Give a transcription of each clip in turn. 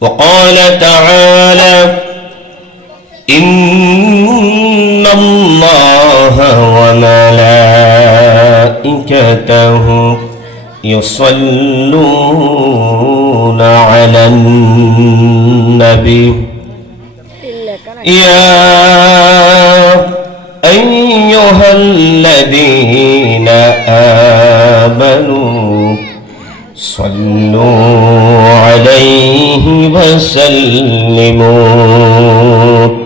وقال تعالى إن الله وملائكته يصلون على النبي يا أيها الذين آمنوا صلوا عليه وسلموا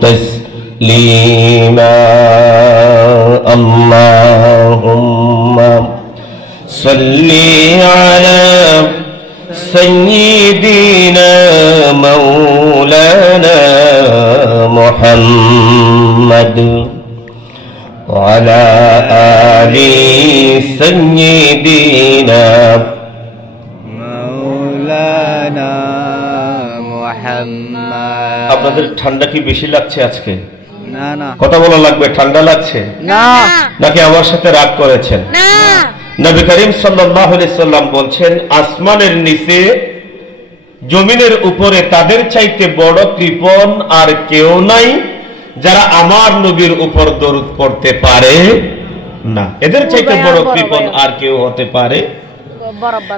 تسليما اللهم صل على سيدنا مولانا محمد وعلى آل سيدنا مولانا محمد। আপনাদের ঠান্ডা কি বেশি লাগছে আজকে? না না, কথা বলা লাগবে। ঠান্ডা লাগছে না নাকি আমার সাথে রাগ করেছেন? না। নবী করিম সাল্লাল্লাহু আলাইহি সাল্লাম বলছেন, আসমানের নিচে জমিনের উপরে তাদের চাইতে বড় কৃপণ আর কেউ নাই যারা আমার নবীর উপর দরুদ পড়তে পারে না। এদের চাইতে বড় কৃপণ আর কেউ হতে পারে।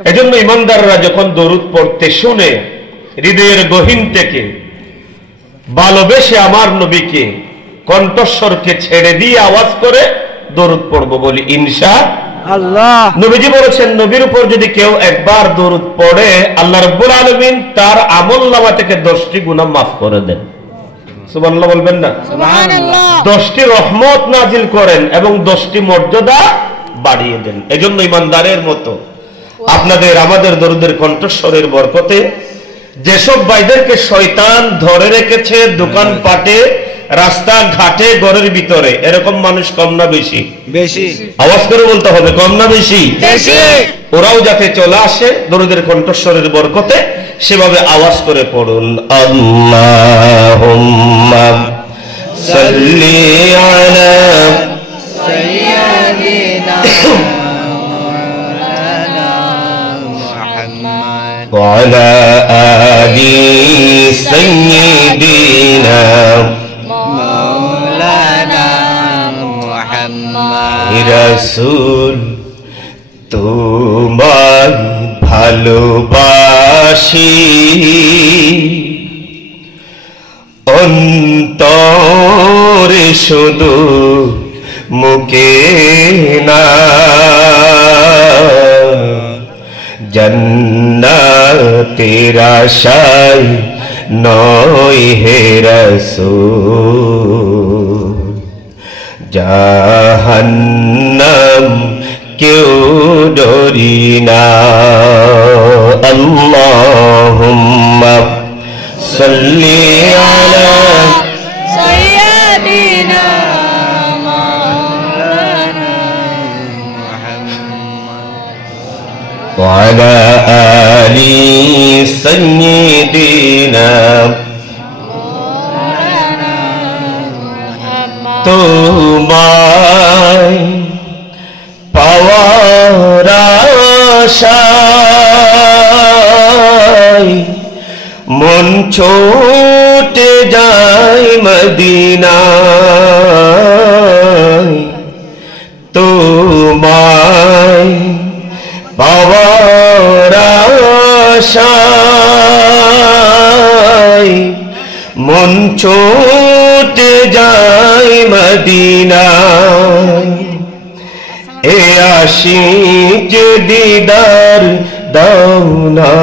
এজন্য ইমানদাররা যখন দরুদ পড়তে শুনে হৃদয়ের গহীন থেকে ভালোবেসে আমার নবীকে কণ্ঠস্বরকে ছেড়ে দিয়ে আওয়াজ করে দরুদ পড়ব বলি ইনশাআল্লাহ। নবীজি বলেছেন, নবীর উপর যদি কেউ একবার দরুদ পড়ে আল্লাহ রাব্বুল আলামিন তার আমলনামা থেকে 10টি গুনাহ মাফ করে দেন। সুবহানাল্লাহ বলবেন না? সুবহানাল্লাহ। 10টি রহমত নাজিল করেন এবং 10টি মর্যাদা বাড়িয়ে দেন। এজন্য ইমানদারের মতো আপনাদের আমাদের দরুদের কণ্ঠস্বরের বরকতে যেসব ভাইদেরকে শয়তান ধরে রেখেছে দোকান পাটে, রাস্তা ঘাটে, ঘরের ভিতরে, এরকম মানুষ কম না বেশি? বেশি। আওয়াজ করে বলতে হবে, কম না বেশি? বেশি। ওরাও যাতে চলে আসে দরুদের কণ্ঠস্বরের বরকতে, সেভাবে আওয়াজ করে পড়ুন, আল্লাহুম্মা সাল্লি আলা সাইয়্যিদিনা وعلى آل سيدنا مولانا محمد رسول তোমায় ভালোবাসি অন্তরে শুধু মুখে না জান্নাতের আশায় নয় হে রাসূল জাহান্নাম কেউ ডরি না আল্লাহুম্মা সাল্লি আলা সাইয়্যিদিনা মাওলানা মুহাম্মদ ওয়া আলা আলি সাইয়্যিদিনা মাওলানা মুহাম্মদ তোমায় পাওয়ার আশায় মন ছুটে যায় মদিনায় তোমায় পাওয়ার আশায় মন ছুটে যায় মদিনায় এ আশিক দিদার দাও না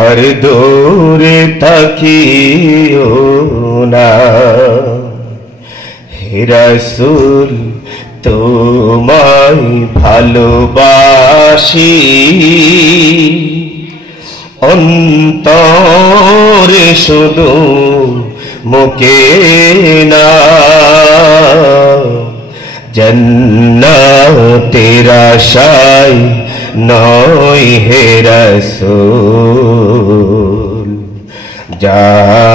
আর দূরে থাকিও না হে রাসূল তোমায় ভালোবাসি অন্তরে শুধু মুখে না জান্নাতের আশায় নয় হে রাসূল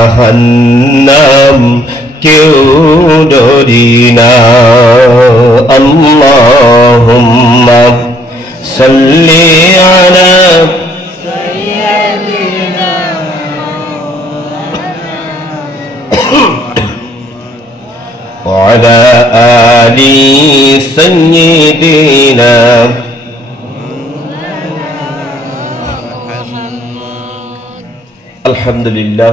জাহান্নাম কেউ ডরি না আল্লাহুম্মা সাল্লি আলা وعلى آل سيدنا আলহামদুলিল্লাহ।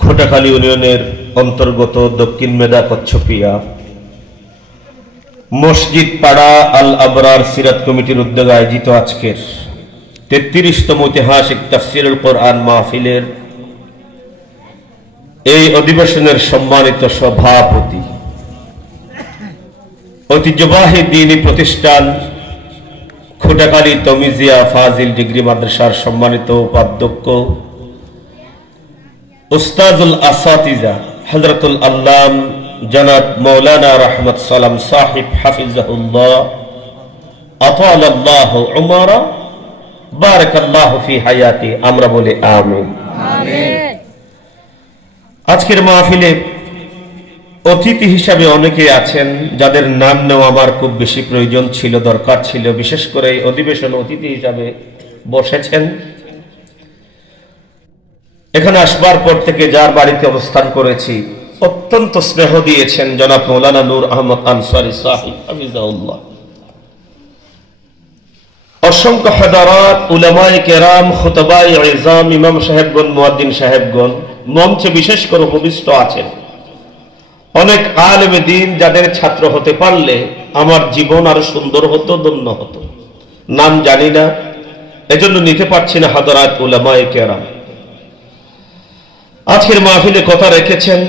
খোটাখালী ইউনিয়নের অন্তর্গত দক্ষিণ মেদা কচ্ছপিয়া মসজিদ পাড়া আল আবরার সিরাত কমিটির উদ্যোগে আয়োজিত আজকের 33তম ঐতিহাসিক তাফসীরুল কোরআন মাহফিলের এই অধিবেশনের সম্মানিত সভাপতি, ঐতিহ্যবাহী দ্বীনী প্রতিষ্ঠান খোটাখালী তমিজিয়া ফাজিল ডিগ্রি মাদ্রাসার সম্মানিত উপাধ্যক্ষ উস্তাজুল আসাতিজা হযরতুল আল্লাম জনাব মাওলানা রাহমাত সালাম সাহিব হাফিজাহুল্লাহ আতালাল্লাহু উমারা বারাকাল্লাহু ফি হায়াতি, আমরা বলি আমিন। আজকের মাহফিলে অতিথি হিসাবে অনেকে আছেন যাদের নাম নেওয়া আমার খুব বেশি প্রয়োজন ছিল, দরকার ছিল। বিশেষ করে এই অধিবেশন অতিথি হিসাবে বসেছেন। এখানে আসবার পর থেকে যার বাড়িতে অবস্থান করেছি অত্যন্ত স্নেহ দিয়েছেন জনাব মাওলানা নূর আহমদ আনসারী সাহিব হাফিজাহুল্লাহ। অসংখ্য হাদারাত, উলামায়ে কেরাম, খুতবায়ে ইজাম, ইমাম সাহেবগণ, মুয়াজ্জিন সাহেবগণ মঞ্চে বিশেষ করে উপবিষ্ট আছেন। অনেক আলেমে দ্বীন যাদের ছাত্র হতে পারলে আমার জীবন আরো সুন্দর হতো, ধন্য হতো। নাম জানি না, এজন্য নিতে পারছি না। হাদারাত, উলামায়ে কেরাম আজকের মাহফিলে কথা রেখেছেন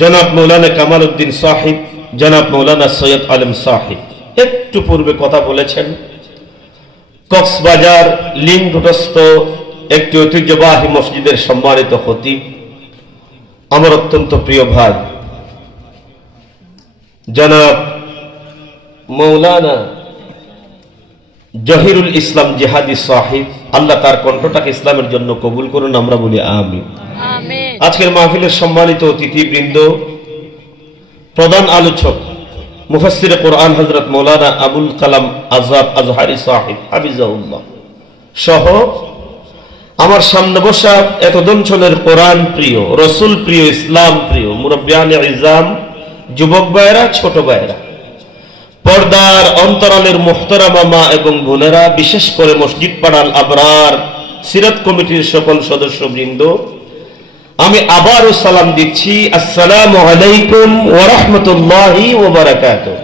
জনাব মাওলানা কামাল উদ্দিন সাহিব, জনাব মাওলানা সৈয়দ আলম সাহিব। একটু পূর্বে কথা বলেছেন। কক্সবাজার লিঙ্ক রোডস্থ একটি ঐতিহ্যবাহী মসজিদের সম্মানিত খতিব, আমার অত্যন্ত প্রিয় ভাই জনাব মাওলানা জহিরুল ইসলাম জিহাদি সাহিব। আল্লাহ তার কণ্ঠটাকে ইসলামের জন্য কবুল করুন, আমরা বলি আমিন। আজকের মাহফিলের সম্মানিত অতিথিবৃন্দ, প্রধান আলোচক মুফাসসিরে কোরআন হযরত মাওলানা আবুল কালাম আযাদ আজহারী সাহিব হাফিজাহুল্লাহ সহ আমার সামনে বসা এতদ অঞ্চলের কোরআন প্রিয়, রসুল প্রিয়, ইসলাম প্রিয় মুরব্বিয়ানে ইজাম, যুবক ভাইয়েরা, ছোট ভাইয়েরা, পর্দার অন্তরালের মুহতারামা মা এবং বোনেরা, বিশেষ করে মসজিদ পাড়াল আবরার সিরাত কমিটির সকল সদস্যবৃন্দ, আমি আবারও সালাম দিচ্ছি। আসসালামু আলাইকুম ওয়া রাহমাতুল্লাহি ওয়া বারাকাতুহু।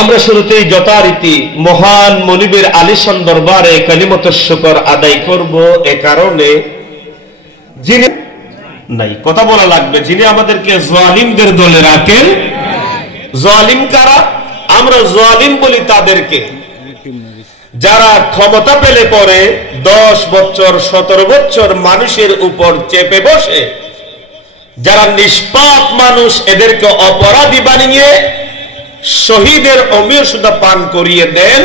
আমরা শুরুতেই যথারীতি মহান মনিবের আলিশান দরবারে কালিমাতুশ শুকর আদায় করব। এ কারণে যিনি নাই কথা বলা লাগবে, যিনি আমাদেরকে জালিমদের দলে রাখেন। জালিম কারা? আমরা জালিম বলি তাদেরকে যারা ক্ষমতা পেলে পরে 10 বছর 17 বছর মানুষের উপর চেপে বসে, যারা নিষ্পাপ মানুষ এদেরকে অপরাধী বানিয়ে শহীদের অমীয় সুদা পান করিয়ে দেন,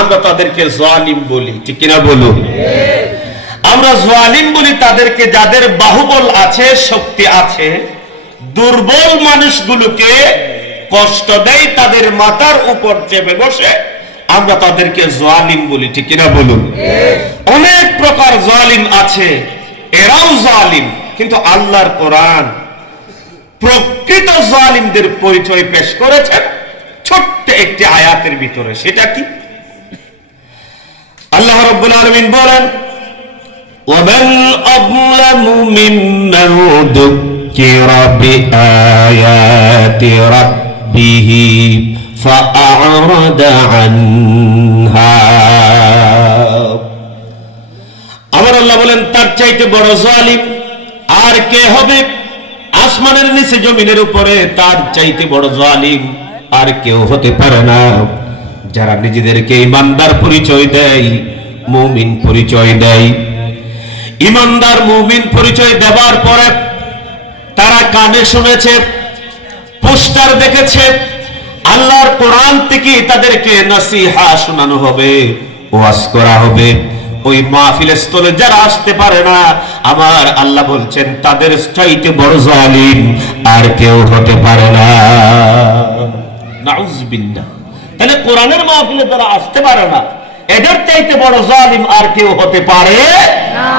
আমরা তাদেরকে জালিম বলি। ঠিক কিনা বলুন? আমরা জালিম বলি তাদেরকে যাদের বাহুবল আছে, শক্তি আছে, দুর্বল মানুষগুলোকে কষ্ট দেয়, তাদের মাথার উপর চেপে বসে, আমরা তাদেরকে জালিম বলি। ঠিক কিনা বলুন? অনেক প্রকার জালিম আছে, এরাও জালিম, কিন্তু আল্লাহর কোরআন প্রকৃত জালিমদের পরিচয় পেশ করেছেন ছোট্ট একটি আয়াতের ভিতরে। সেটা কি? আল্লাহ রাব্বুল আলামিন বলেন, وَمَنْ أَظْلَمُ مِمَّنْ ذُكِّرَ بِآيَاتِ رَبِّهِ فَأَعْرَضَ عَنْهَا। আমার আল্লাহ বলেন, তার চাইতে বড় জালিম আর কে হবে? আসমানের নিচে জমিনের উপরে তার চাইতে বড় জালিম আর কেউ হতে পারে না। যারা নিজেদেরকে ইমানদার পরিচয় দেয়, মুমিন পরিচয় দেয়, ইমানদার মুমিন পরিচয় দেওয়ার পরে তারা কানে শুনেছে, পোস্টার দেখেছে, আল্লাহর কোরআন থেকে তাদেরকে নসিহা শোনানো হবে, ওয়াজ করা হবে। ওই মাহফিলের স্থলে যারা আসতে পারে না, আমার আল্লাহ বলছেন তাদের চাইতে বড় জালিম আর কেউ হতে পারে না। নাউযুবিল্লাহ। তাহলে কোরআনের মাহফিলে তারা আসতে পারে না, এদের চাইতে বড় জালিম আর কেউ হতে পারে না।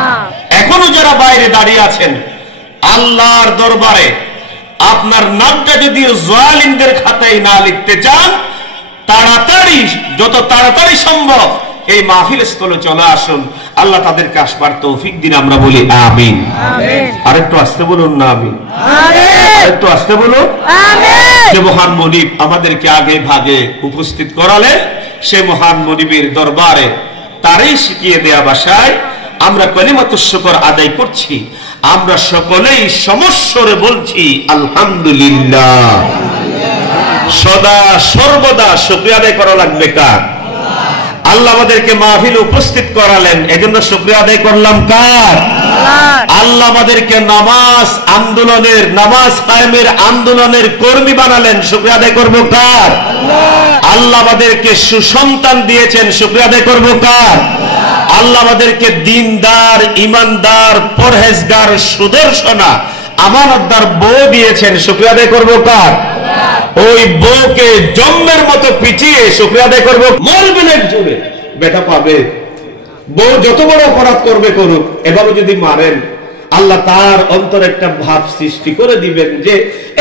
এখনো যারা বাইরে দাঁড়িয়ে আছেন, আল্লাহর দরবারে আপনার নামটা যদি জালিমদের খাতায় না লিখতে চান, তাড়াতাড়ি, যত তাড়াতাড়ি সম্ভব এই মাহফিল স্থলে চলে আসুন। আল্লাহ তাদেরকে আসবার তৌফিক দিন, আমরা বলি আমিন। আরেকটু আসতে বলুন না আমিন, আরেকটু আসতে বলুন আমিন। যে মহান মনিব আমাদেরকে আগে ভাগে উপস্থিত করালেন, সে মহান মনিবের দরবারে তারই শিখিয়ে দেয়া ভাষায় আমরা কালিমাতুশ শুকর আদায় করছি। আমরা সকলেই সমস্বরে বলছি আলহামদুলিল্লাহ। সদা সর্বদা শুকরিয়া আদায় করা লাগবে কার? আল্লাহ আমাদেরকে মাহফিলে উপস্থিত করালেন, এজন্য শুকরিয়া আদায় করলাম কার? আল্লাহ আমাদেরকে নামাজ আন্দোলনের, নামাজ কায়েমের আন্দোলনের কর্মী বানালেন, শুকরিয়া আদায় করব কার? আল্লাহ আমাদেরকে সুসন্তান দিয়েছেন, শুকরিয়া আদায় করব কার? আল্লাহ আমাদেরকে দিনদার, ইমানদার, পরহেজগার, সুদর্শনা, আমানতদার বউ দিয়েছেন, শুকরিয়া আদায় করব কার? ওই বউকে জম্মের মতো পিছিয়ে শুকরিয়া আদায় করব। মরবেন এক জোরে, বেটা পাবে। বউ যত বড় অপরাধ করবে করুক, এভাবে যদি মারেন, আল্লাহ তার অন্তরে একটা ভাব সৃষ্টি করে দিবেন যে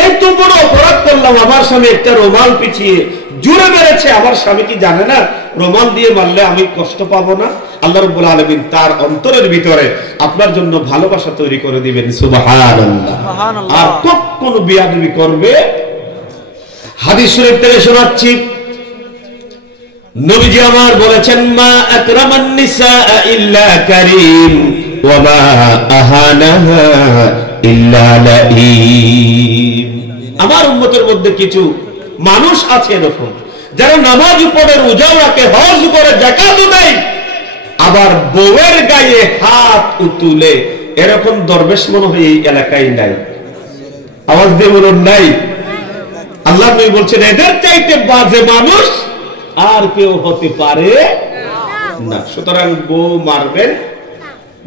এত বড় অপরাধ করলাম, আমার স্বামী একটা রুমাল পিছিয়ে জুড়ে মেরেছে, আমার স্বামী কি জানে না রুমাল দিয়ে মারলে আমি কষ্ট পাবো না? আল্লাহ রাব্বুল আলামিন তার অন্তরের ভিতরে আপনার জন্য ভালোবাসা তৈরি করে দিবেন। সুবহানাল্লাহ। আর কখনো বিয়াদবি করবে। হাদিস শরীফ থেকে শোনাচ্ছি, নবীজি আমার বলেছেন, মা আকরামান নিসা ইল্লা কারীম ওয়া মা আহানাহা ইল্লা লাঈম। আমার উম্মতের মধ্যে কিছু মানুষ আছে এরকম, যারা নামাজ পড়ে, রোজাও রাখে, হজ করে, যাকাতও দেয়, আবার বউয়ের গায়ে হাত তুলে। এরকম দরবেশ মনে হয় এই এলাকায় নাই। আওয়াজ দিয়ে বলুন নাই। আল্লাহ নবী বলছেন, এদের চাইতে বাজে মানুষ আর কেউ হতে পারে না। সুতরাং বউ মারবেন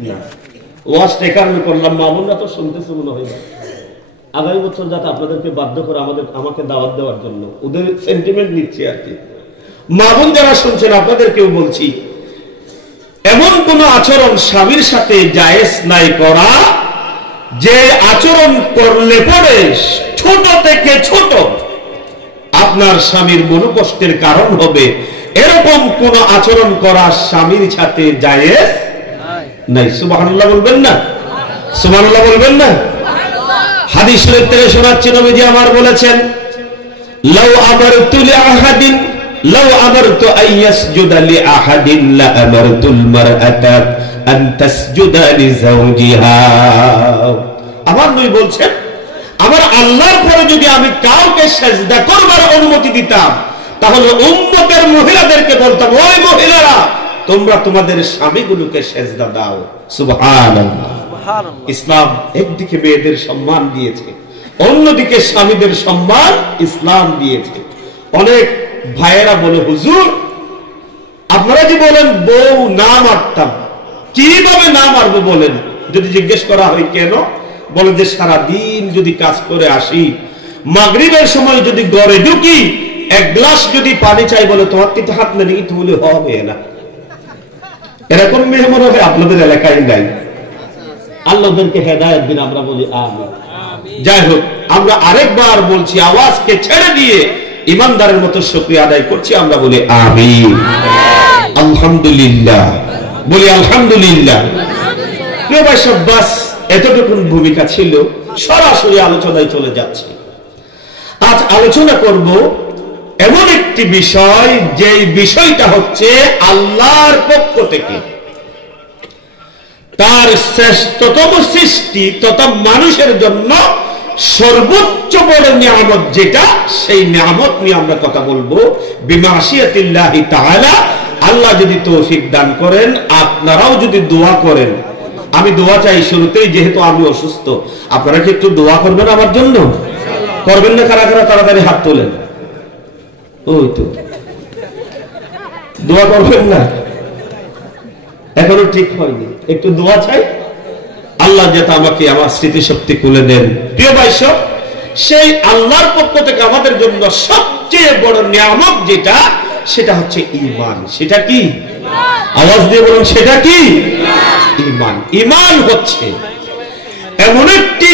না। ওয়াজটা এখানে করলাম, মামুনরা তো শুনতেছে মনে হয় না। আগামী বছর যাতে আপনাদেরকে বাধ্য করে আমাকে দাওয়াত দেওয়ার জন্য, ওদের সেন্টিমেন্ট নিচ্ছে আর কি। মামুন যারা শুনছেন, আপনাদেরকেও বলছি, এমন কোন আচরণ স্বামীর সাথে জায়েজ নাই করা, যে আচরণ করলে পরে ছোট থেকে ছোট আপনার স্বামীর মনোকষ্টের কারণ হবে, এরকম কোন আচরণ করা স্বামীর সাথে জায়েজ নাই। সুবহানাল্লাহ বলবেন না? সুবহানাল্লাহ বলবেন না? হাদিস শরীফ থেকে শোনাচ্ছি, নবীজি আমার বলেছেন, লাউ আমারতু লিআহাদিন, লাউ আমারতু আইয়াসজুদা লিআহাদিন লা আমারতুল মারআতা আন তাসজুদা লিজাওজিহা। আমার নবী বলছেন, আমার আল্লাহর পরে যদি আমি কাউকে সিজদা করবার অনুমতি দিতাম, তাহলে উম্মতের মহিলাদেরকে বলতাম, ওই মহিলারা, তোমরা তোমাদের স্বামীগুলোকে সিজদা দাও। সুবহানাল্লাহ। ইসলাম একদিকে মেয়েদের সম্মান দিয়েছে, অন্যদিকে স্বামীদের সম্মান ইসলাম দিয়েছে। অনেক ভাইয়েরা বলে, হুজুর আপনারা যে বলেন বউ না মারতাম, কিভাবে না মারবো বলেন? যদি জিজ্ঞেস করা হয় কেন, বলে যে সারাদিন যদি কাজ করে আসি, মাগরিবের সময় যদি ঘরে ঢুকি, এক গ্লাস যদি পানি চাই, বলে তোমার কি হাত নেই? তুলে হবে না। এরকম মেয়ে মনে হয় আপনাদের এলাকায় নাই। আল্লাহদেরকে হেদায়েত দিন, আমরা বলি আমিন। যাই হোক, আমরা আরেকবার বলছি, আওয়াজকে ছেড়ে দিয়ে ইমানদারের মতো শুকরিয়া আদায় করছি, আমরা বলি আমিন। আলহামদুলিল্লাহ বলি, আলহামদুলিল্লাহ। প্রিয় ভাই সব, বাস এতটুকুন ভূমিকা ছিল, সরাসরি আলোচনায় চলে যাচ্ছে। আজ আলোচনা করব এমন একটি বিষয়, যে বিষয়টা হচ্ছে আল্লাহর পক্ষ থেকে তার শ্রেষ্ঠতম সৃষ্টি তথা মানুষের জন্য সর্বোচ্চ বড় নিয়ামত যেটা, সেই নিয়ামত নিয়ে আমরা কথা বলবো। বিমাশিয়াতিল্লাহি তাআলা, আল্লাহ যদি তৌফিক দান করেন, আপনারাও যদি দোয়া করেন। আমি দোয়া চাই শুরুতেই, যেহেতু আমি অসুস্থ, আপনারা কি একটু দোয়া করবেন আমার জন্য? করবেন না? কারা কারা তাড়াতাড়ি হাত তোলেন। ওই তো, দোয়া করবেন না? এখনো ঠিক হয়নি, একটু দোয়া চাই। আল্লাহ যাতে আমাকে আমার স্মৃতিশক্তি খুলে দেন। প্রিয় ভাই সব, সেই আল্লাহর পক্ষ থেকে আমাদের জন্য সব সবচেয়ে বড় নিয়ামত যেটা, সেটা হচ্ছে ঈমান। সেটা কি? আওয়াজ দিয়ে বলুন, সেটা কি? ঈমান। ঈমান হচ্ছে এমন একটি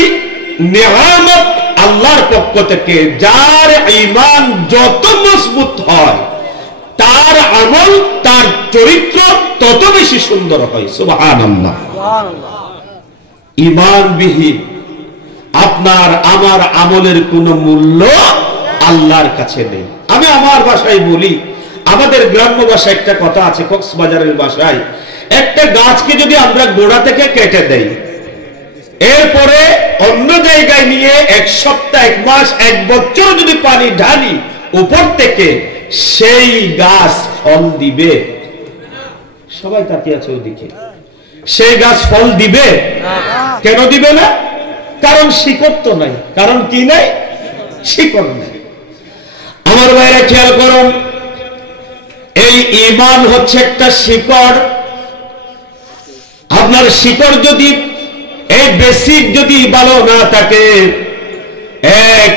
নিয়ামত আল্লাহর পক্ষ থেকে, যার ঈমান যত মজবুত হয় তার আমল, তার চরিত্র তত বেশি সুন্দর হয়। সুবহানাল্লাহ। ঈমানবিহীন আপনার আমার আমলের কোনো মূল্য আল্লাহর কাছে নেই। আমি আমার ভাষায় বলি, আমাদের গ্রাম্য ভাষায় একটা কথা আছে, কক্সবাজারের ভাষায়, একটা গাছকে যদি আমরা গোড়া থেকে কেটে দেই, এরপরে অন্য জায়গায় নিয়ে এক সপ্তাহ, এক মাস, এক বছর যদি পানি ঢালি উপর থেকে, সেই গাছ ফল দিবে? সবাই তাকিয়ে আছে ওদিকে। সেই গাছ ফল দিবে? কেন দিবে না? কারণ শিকড় তো নাই। কারণ কি নাই? শিকড় নাই। আমার ভাইরা খেয়াল করুন, এই ঈমান হচ্ছে একটা শিকড়। আপনার শিকড় যদি, এই বেসিক যদি ভালো না থাকে,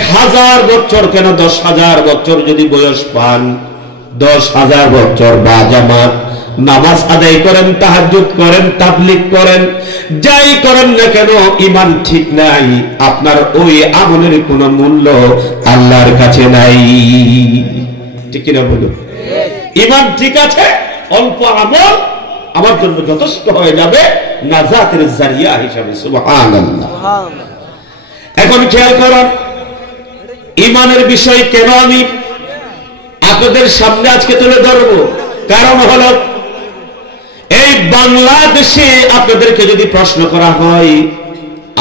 1000 বছর কেন 10,000 বছর যদি বয়স পান, 10,000 বছর বা জামাত নামাজ আদায় করেন, তাহাজ্জুদ করেন, তাবলীগ করেন, যাই করেন না কেন, ঈমান ঠিক নাই, আপনার ওই আমলের কোনো মূল্য আল্লাহর কাছে নাই। ঠিক কিনা বলুন? ঈমান ঠিক আছে, অল্প আমল আমার জন্য যথেষ্ট হয়ে যাবে নাজাতের জারিয়া হিসাবে। সুবহানাল্লাহ। এখন খেয়াল করুন, ঈমানের বিষয় কেন আমি আপনাদের সামনে আজকে তুলে ধরব, কারণ হলো এই বাংলাদেশে আপনাদেরকে যদি প্রশ্ন করা হয়,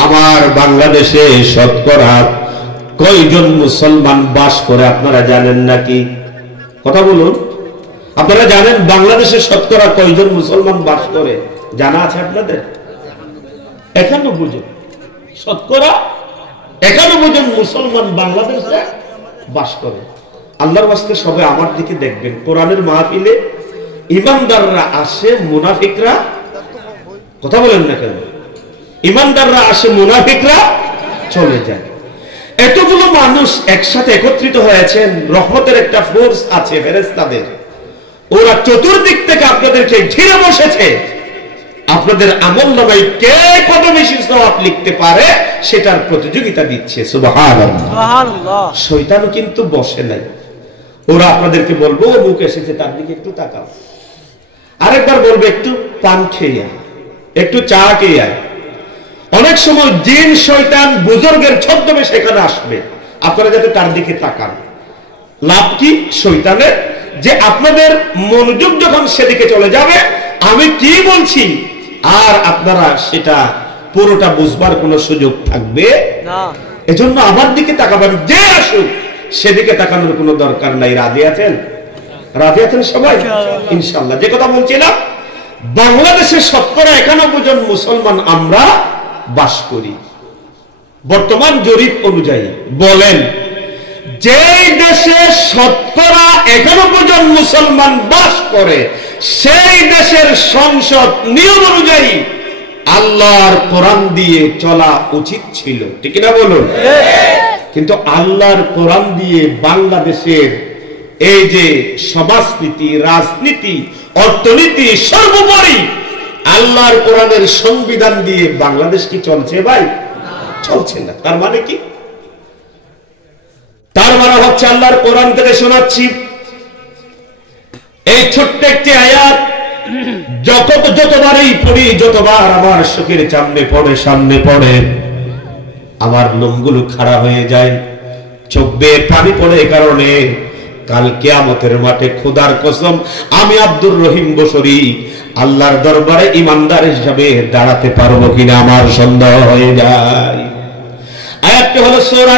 আমার বাংলাদেশে শতকরা কয়জন মুসলমান বাস করে আপনারা জানেন নাকি? কথা বলুন, আপনারা জানেন বাংলাদেশে শতকরা কয়জন মুসলমান বাস করে? জানা আছে আপনাদের? 91 জন। শতকরা 91 জন মুসলমান বাংলাদেশে বাস করে। আল্লাহর ওয়াস্তে সবাই আমার দিকে দেখবেন, কোরআনের মাহফিলে ইমানদাররা আসে, মুনাফিকরা, কথা বলেন না কেন, ইমানদাররা আসে, মুনাফিকরা চলে যায়। এতগুলো মানুষ একসাথে একত্রিত হয়েছেন, রহমতের একটা ফোর্স আছে ফেরেশতাদের, ওরা চতুর্দিক থেকে আপনাদেরকে ঘিরে বসেছে। আপনাদের আমলনামায় কে কত বেশি সওয়াব লিখতে পারে সেটার প্রতিযোগিতা দিচ্ছে। সুবহানাল্লাহ। সুবহানাল্লাহ। শয়তানও কিন্তু বসে নাই। ওরা আপনাদেরকে বলবো, ও মুখ এসেছে, তার দিকে একটু তাকাও, আরেকবার বলবে একটু পান খেয়ে আয়, একটু চা খেয়ে আয়। অনেক সময় জিন শয়তান বুজুর্গের ছদ্মবেশে সেখানে আসবে, আপনারা যাতে তার দিকে তাকান। লাভ কি শয়তানের? যে আপনাদের মনোযোগ যখন সেদিকে চলে যাবে, আমি কি বলছি আর আপনারা সেটা পুরোটা বুঝবার কোনো সুযোগ থাকবে না। এজন্য আমার দিকে তাকাবেন, যে আসুক সেদিকে তাকানোর কোনো দরকার নাই। রাজি আছেন? রাজি আছেন সবাই? ইনশাআল্লাহ। যে কথা বলছিলাম, বাংলাদেশে শতকরা 91 জন মুসলমান আমরা বাস করি। বর্তমান জরিপ অনুযায়ী বলেন, যে দেশে শতকরা 91 জন মুসলমান বাস করে, সেই দেশের সংসদ নিয়ম অনুযায়ী আল্লাহর কোরআন দিয়ে চলা উচিত ছিল। ঠিক না বলুন? কিন্তু আল্লাহর কোরআন দিয়ে বাংলাদেশের এই যে সমাজনীতি, রাজনীতি, অর্থনীতি, সর্বোপরি আল্লাহর কোরআনের সংবিধান দিয়ে বাংলাদেশ কি চলছে ভাই? চলছে না। তার মানে কি? তার মানে হচ্ছে, আল্লাহর কোরআন থেকে শোনাচ্ছি, এই ছোট্ট একটি আয়াত যতবারই পড়ি, যতবার আমার চোখের সামনে পড়ে, আমার লোমগুলো খাড়া হয়ে যায়, চোখ বেয়ে পানি পড়ে। কারণে কাল কিয়ামতের মাঠে খোদার কসম আমি আব্দুর রহিম বসরি আল্লাহর দরবারে ইমানদার হিসাবে দাঁড়াতে পারবো কিনা আমার সন্দেহ হয়ে যায়। আয়াতটি হলো সূরা